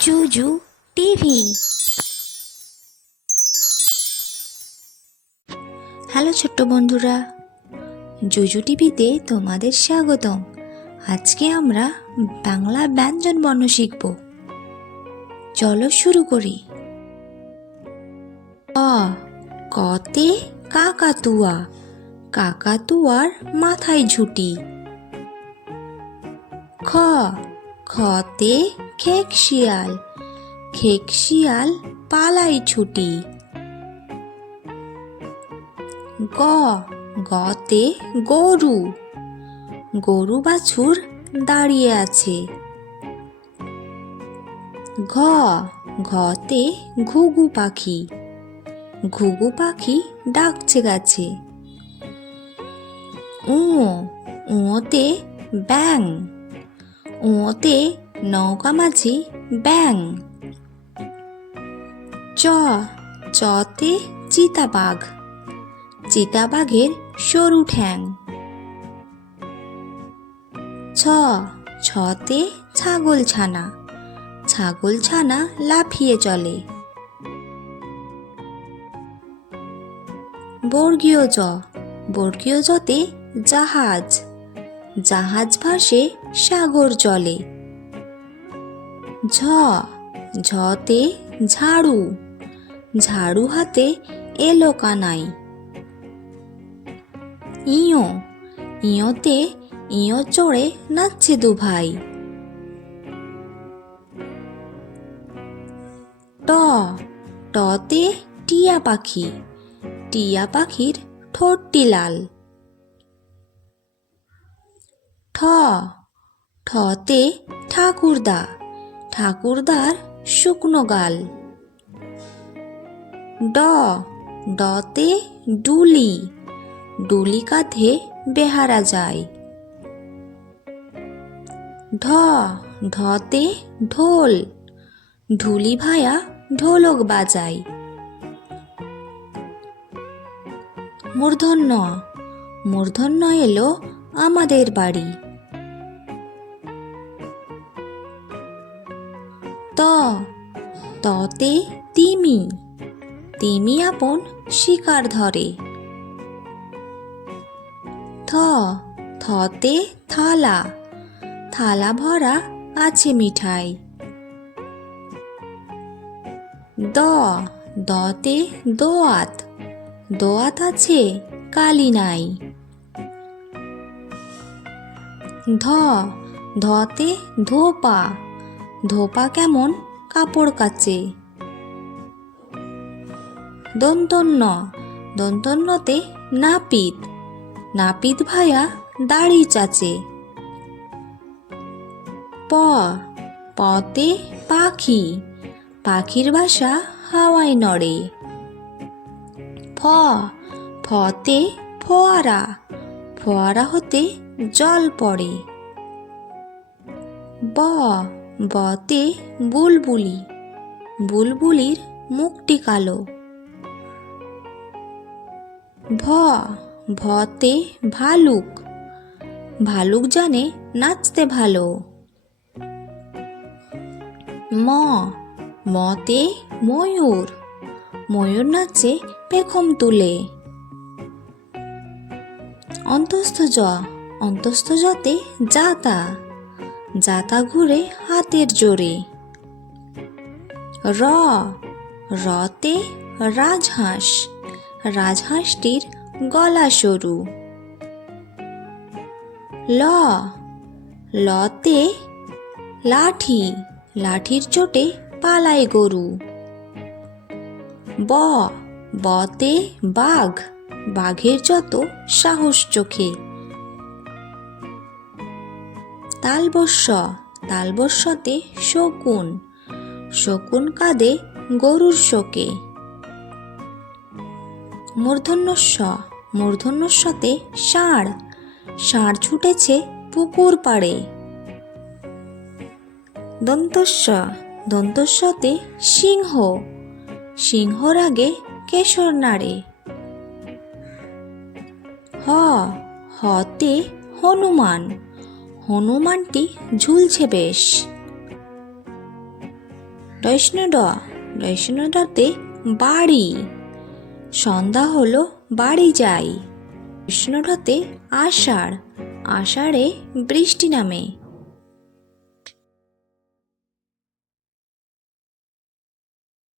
জুজু TV. Hello ছোট্ট বন্ধুরা, জুজু টিভিতে তোমাদের স্বাগতম। আজকে আমরা বাংলা ব্যঞ্জন বর্ণ শিখব। চলো শুরু করি। কতে কাকাতুয়া, কাকাতুয়ার মাথায় ঝুঁটি। খতে খেক শিয়াল, খেক শিয়াল পালাই ছুটি। গতে গরু, গরু বাছুর দাঁড়িয়ে আছে। ঘতে ঘুঘু পাখি, ঘুঘু পাখি ডাকছে গাছে। উঁতে ব্যাঙ, উঁতে নৌকা মাঝি ব্যাঙ। চতে চিতাবাঘ, চিতাবাঘের সরু ঠ্যাং। ছতে ছাগল ছানা, ছাগল ছানা লাফিয়ে চলে। বর্গীয় জ, বর্গীয় জতে জাহাজ, জাহাজ ভাসে সাগর জলে। ঝতে ঝাড়ু, ঝাড়ু হাতে এলো কানাই। ইয়োতে ইয়ো চড়ে নাচছে দু ভাই। টতে টিয়া পাখি, টিয়া পাখির ঠোঁটটি লাল। ঠতে ঠাকুরদা, ঠাকুরদার শুকনো গাল। ডতে ডুলি, ডুলি কাঁধে বেহারা যায়। ঢতে ঢোল, ঢুলি ভায়া ঢোলক বাজায়। মূর্ধন্য, মূর্ধন্য এলো আমাদের বাড়ি। ততে তিমি, তিমি আপন শিকার ধরে। থতে থালা, থালা ভরা আছে মিঠাই। দতে দোয়াত, দোয়াত আছে কালি নাই। ধতে ধোপা, ধোপা কেমন কাপড় কাচে। দন্তন্য, দন্তন্যতে নাপিত, নাপিত ভায়া দাড়ি চাচে। পতে পাখি, পাখির বাসা হাওয়ায় নড়ে। ফতে ফোয়ারা, ফোয়ারা হতে জল পড়ে। বতে বুলবুলি, বুলবুলির মুখটি কালো। ভতে ভালুক, ভালুক জানে নাচতে ভালো। মতে ময়ূর, ময়ূর নাচে পেখম তুলে। অন্তস্থ জ, অন্তস্থ জতে জাতা, জাতা ঘুরে হাতের জোরে। রতে রাজহাঁস, রাজহাঁসটির গলা সরু। লতে লাঠি, লাঠির চোটে পালায় গরু। বতে বাঘ, বাঘের যত সাহস চোখে। তালবস্য, তালবস্যতে শকুন, শকুন কাঁদে গরুর শোকে। মূর্ধন্যস্ব, মূর্ধন্যস্বতে ষাঁড়, ষাঁড় ছুটেছে পুকুর পাড়ে। দন্তস্ব, দন্তস্বতে সিংহ, সিংহ রাগে কেশর নাড়ে। হতে হনুমান, হনুমানটি ঝুলছে বেশ। ডতে বাড়ি, সন্ধ্যা হলো বাড়ি যাই। ঢতে আষাঢ়ে বৃষ্টি নামে।